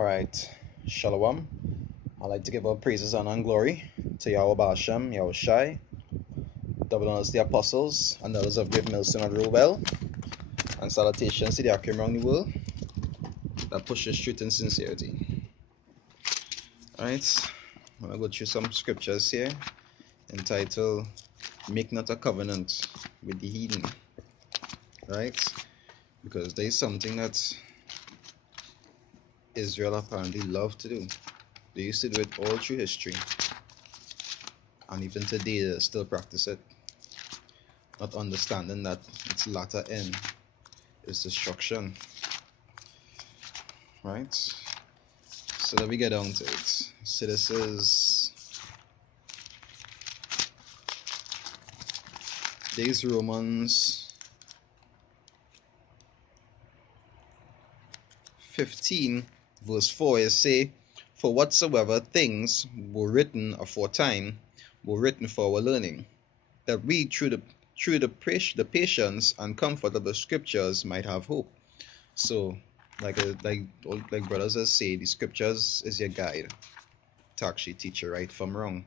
Alright, Shalom. I'd like to give all praises, honor, and glory to Yahweh Ba'ashem, Yahweh Shai, double honors to the apostles, and others of great millstone and rule well, and salutations to the Akim around the world that pushes truth and sincerity. Alright, I'm going to go through some scriptures here entitled, Make Not a Covenant with the Heathen. Right? Because there is something that Israel apparently loved to do. They used to do it all through history, and even today they still practice it, not understanding that its latter end is destruction. Right? So let me get down to it. So this is Romans 15 verse 4. It say, "For whatsoever things were written aforetime were written for our learning, that we through the patience and comfort of the scriptures might have hope." So like brothers just say, the scriptures is your guide to actually teach you right from wrong.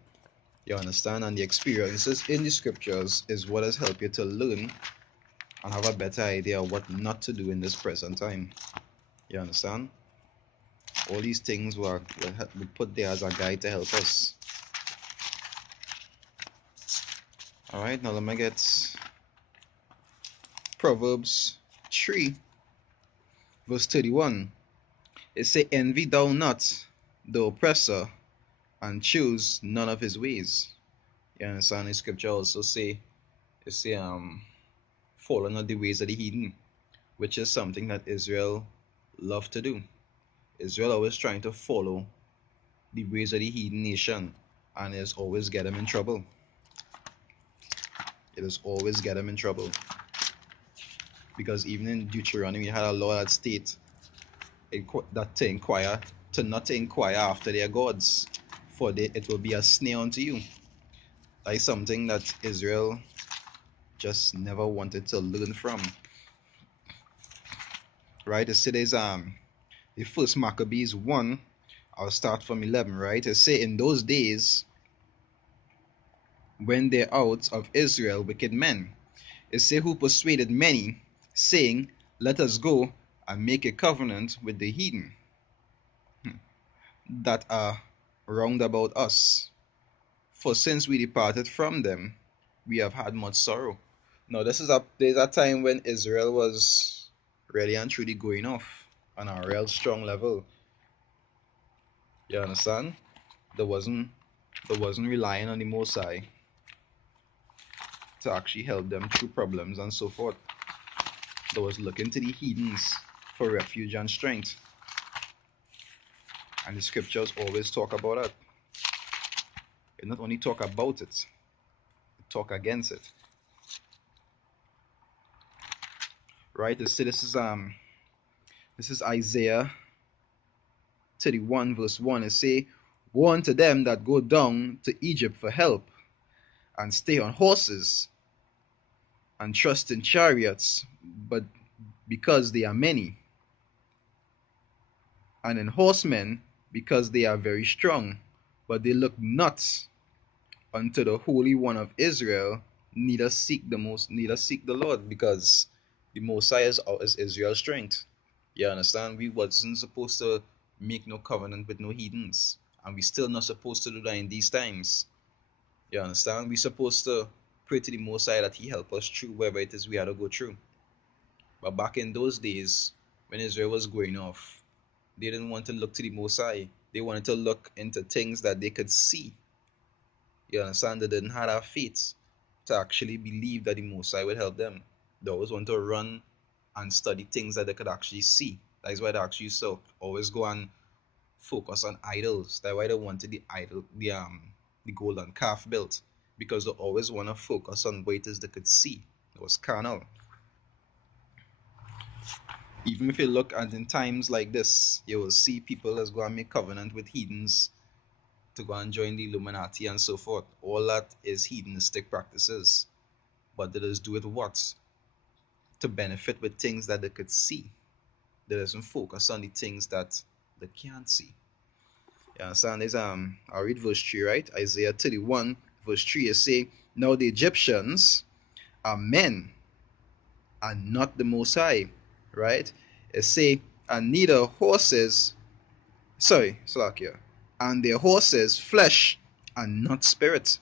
You understand? And the experiences in the scriptures is what has helped you to learn and have a better idea of what not to do in this present time. You understand? All these things were put there as a guide to help us. Alright, now let me get Proverbs 3 verse 31. It say, "Envy thou not the oppressor, and choose none of his ways." You understand? The scripture also say, follow not the ways of the heathen, which is something that Israel loved to do. Israel always trying to follow the ways of the heathen nation, and it's always get them in trouble. It is always get them in trouble. Because even in Deuteronomy, we had a law that state that not to inquire after their gods, for it will be a snare unto you. That is something that Israel just never wanted to learn from. Right? It says the first Maccabees 1, I'll start from 11, right? It say, "In those days when there out of Israel wicked men, it say, who persuaded many, saying, Let us go and make a covenant with the heathen that are round about us. For since we departed from them, we have had much sorrow." Now there's a time when Israel was really and truly going off on a real strong level. You understand? There wasn't relying on the Most High to actually help them through problems and so forth. They was looking to the heathens for refuge and strength. And the scriptures always talk about it. They not only talk about it, they talk against it. Right? So this is Isaiah 31 verse 1. It say, "Woe unto them that go down to Egypt for help, and stay on horses, and trust in chariots, but because they are many, and in horsemen, because they are very strong, but they look not unto the Holy One of Israel, neither seek the Lord," because the Messiah is Israel's strength. You understand? We wasn't supposed to make no covenant with no heathens, and we still not supposed to do that in these times. You understand? We supposed to pray to the Messiah that he help us through wherever it is we had to go through. But back in those days, when Israel was going off, they didn't want to look to the Messiah. They wanted to look into things that they could see. You understand? They didn't have that faith to actually believe that the Messiah would help them. They always want to run and study things that they could actually see. That is why they actually always go and focus on idols. That's why they wanted the golden calf built, because they always want to focus on what it is they could see. It was carnal. Even if you look at in times like this, you will see people that's going to make covenant with heathens to go and join the Illuminati and so forth. All that is heathenistic practices. But they just do it what? To benefit with things that they could see. They doesn't focus on the things that they can't see. You understand? I'll read verse 3, right? Isaiah 31, verse 3, it say, now the Egyptians are men and not the Most High, right? It say, and neither horses, sorry, Salakia, and their horses flesh and not spirit.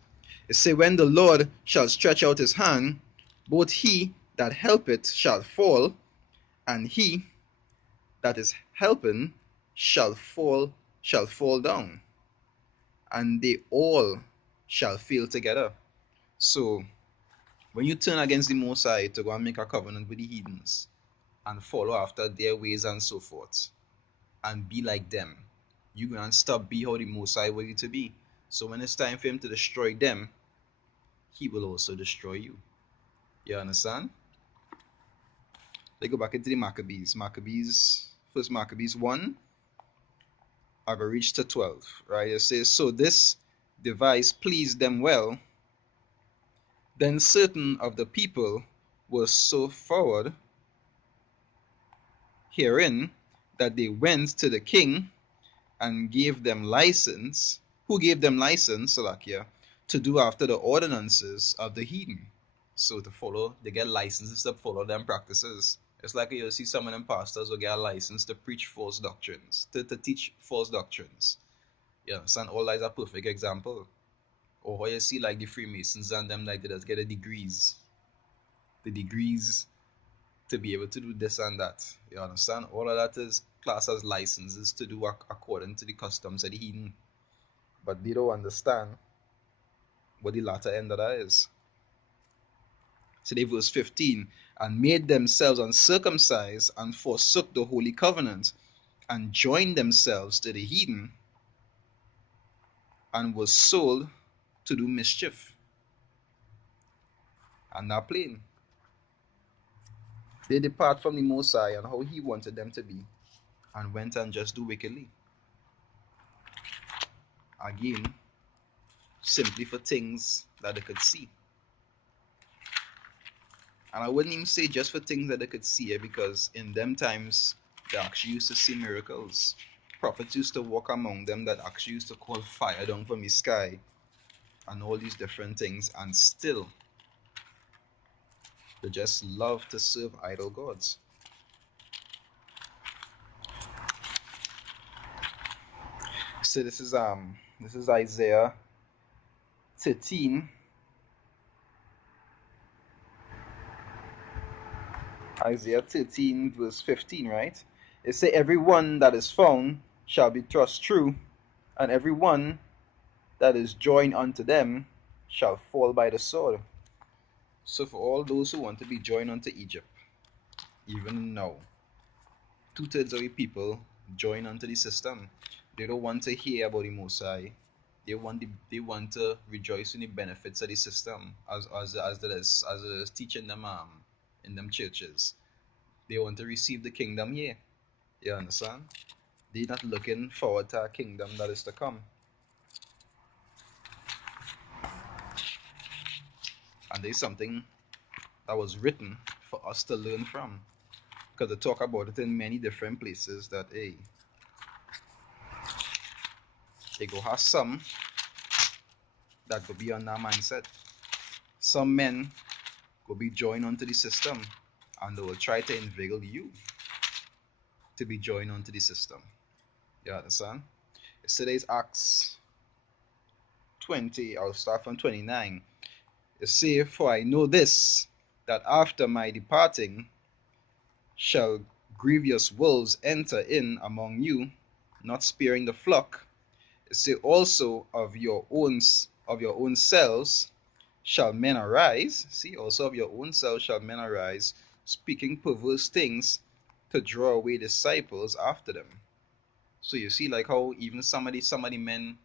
It say, when the Lord shall stretch out his hand, both he that helpeth shall fall, and he that is helping shall fall down, and they all shall fail together. So when you turn against the Most High to go and make a covenant with the heathens and follow after their ways and so forth, and be like them, you're going to stop be how the Most High want you to be. So when it's time for him to destroy them, he will also destroy you. You understand? Let's go back into the Maccabees. First Maccabees 1, I will reach to 12. Right? It says, so this device pleased them well. Then certain of the people were so forward herein that they went to the king and gave them license. Who gave them license, Salakia, to do after the ordinances of the heathen. So to follow, they get licenses to follow them practices. It's like you'll see some of them pastors will get a license to preach false doctrines, to teach false doctrines. You understand? All that is a perfect example. Or how you see like the Freemasons and them, like they just get the degrees to be able to do this and that. You understand? All of that is class as licenses to do according to the customs of the heathen. But they don't understand what the latter end of that is. Today, verse 15, and made themselves uncircumcised and forsook the holy covenant and joined themselves to the heathen and was sold to do mischief. And not plain. They depart from the Most High and how he wanted them to be and went and just do wickedly. Again, simply for things that they could see. And I wouldn't even say just for things that they could see, because in them times they actually used to see miracles. Prophets used to walk among them that actually used to call fire down from the sky and all these different things, and still they just love to serve idol gods. So this is Isaiah 13. Isaiah 13 verse 15, right? It say, every one that is found shall be thrust through, and every one that is joined unto them shall fall by the sword. So for all those who want to be joined unto Egypt, even now, 2/3 of the people join unto the system. They don't want to hear about the Most High. They want to rejoice in the benefits of the system, as it is teaching them in them churches. They want to receive the kingdom here. You understand? They're not looking forward to a kingdom that is to come. And there's something that was written for us to learn from, because they talk about it in many different places that, hey, they go have some that go be on that mindset. Some men go be joined onto the system, and they will try to inveigle you to be joined onto the system. You understand? Today's Acts 20, I'll start from 29. It says, for I know this, that after my departing shall grievous wolves enter in among you, not sparing the flock. It says also of your own selves shall men arise. See, also of your own selves shall men arise, speaking perverse things to draw away disciples after them. So you see, like how even some of the men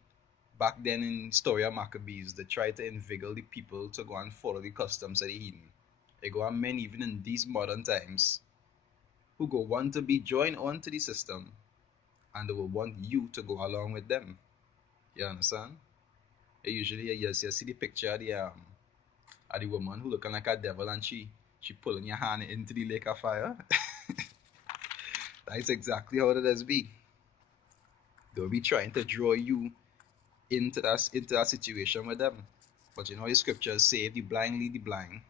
back then in story of Maccabees, they try to inveigle the people to go and follow the customs of the heathen. They go on men even in these modern times who go want to be joined onto the system, and they will want you to go along with them. You understand? Usually you see the picture of the woman who looking like a devil, and she pulling your hand into the lake of fire. That's exactly how it does be. They'll be trying to draw you into that situation with them. But you know the scriptures say, if the blind lead the blind,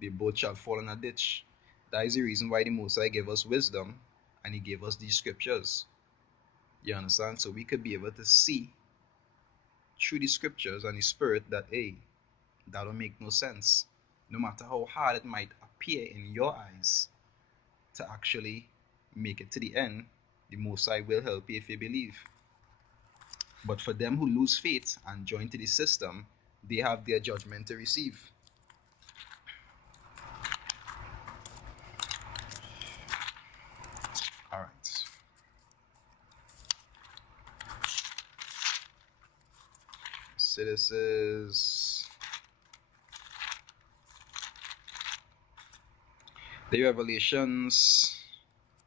they both shall fall in a ditch. That is the reason why the Most High gave us wisdom and He gave us these scriptures. You understand? So we could be able to see through the scriptures and the Spirit that, hey, that don't make no sense. No matter how hard it might appear in your eyes to actually make it to the end, the Most High will help you if you believe. But for them who lose faith and join to the system, they have their judgment to receive. All right. So this is the Revelations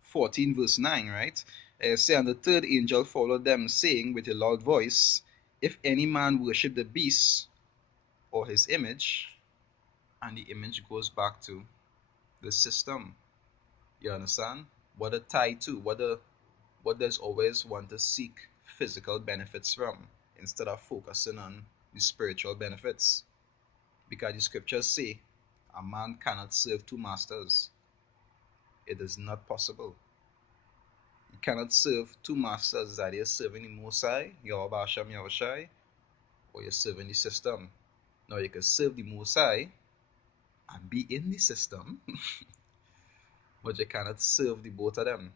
14 verse 9, right? Say, and the third angel followed them, saying with a loud voice, if any man worship the beast or his image, and the image goes back to the system. You understand? What a tie to, what does always want to seek physical benefits from instead of focusing on the spiritual benefits. Because the scriptures say a man cannot serve two masters. It is not possible. You cannot serve two masters, that is serving the Most High, Yahweh Hashem Yahushai, or you're serving the system. Now you can serve the Most High and be in the system, but you cannot serve the both of them.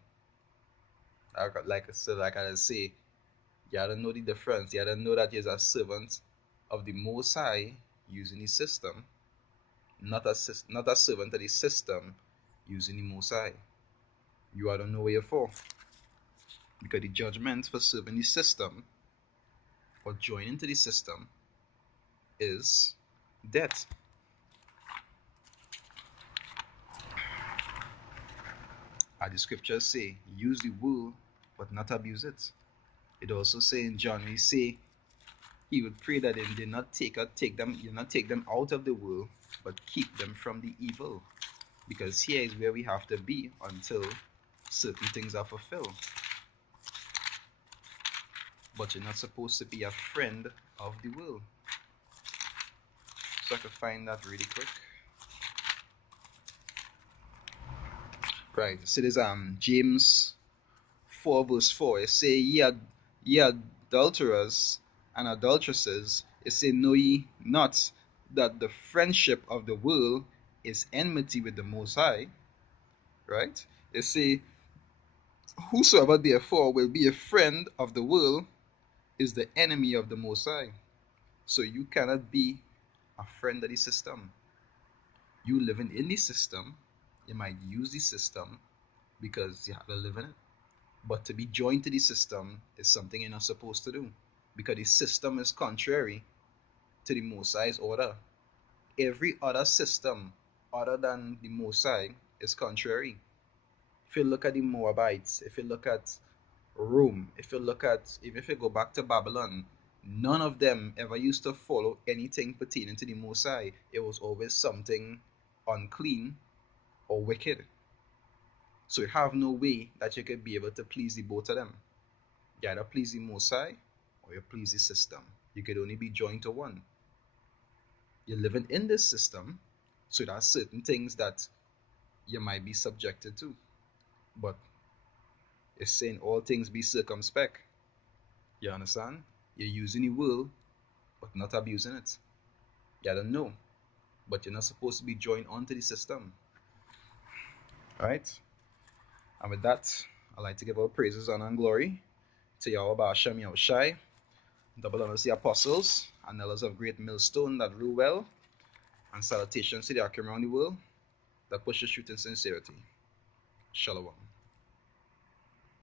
Like I say, you gotta know the difference. You gotta know that you're a servant of the Most High using the system, not a servant of the system using the Most High. You ought to know where you're for. Because the judgment for serving the system or joining to the system is death. As the scriptures say, use the word but not abuse it. It also say in John, he say he would pray that they did not take them out of the world, but keep them from the evil. Because here is where we have to be until certain things are fulfilled. But you're not supposed to be a friend of the world. So I can find that really quick. Right, so there's James 4 verse 4. It say, ye adulterers and adulteresses, it say, know ye not that the friendship of the world is enmity with the Most High? Right? It say, whosoever therefore will be a friend of the world is the enemy of the Most High. So you cannot be a friend of the system. You living in the system, you might use the system because you have to live in it. But to be joined to the system is something you're not supposed to do, because the system is contrary to the Most High's order. Every other system other than the Most High is contrary. If you look at the Moabites, if you look at Rome, even if you go back to Babylon, none of them ever used to follow anything pertaining to the Most High. It was always something unclean or wicked. So you have no way that you could be able to please the both of them. You either please the Most High or you please the system. You could only be joined to one. You're living in this system, so there are certain things that you might be subjected to. But it's saying all things be circumspect. You understand? You're using the word, but not abusing it. You don't know, but you're not supposed to be joined onto the system. Alright? And with that, I'd like to give all praises, honor, and glory to Yahweh Hashem Yahushai, double honors the apostles, and elders of great millstone that rule well, and salutations to the Akim around the world that pushes truth in sincerity. Shalom.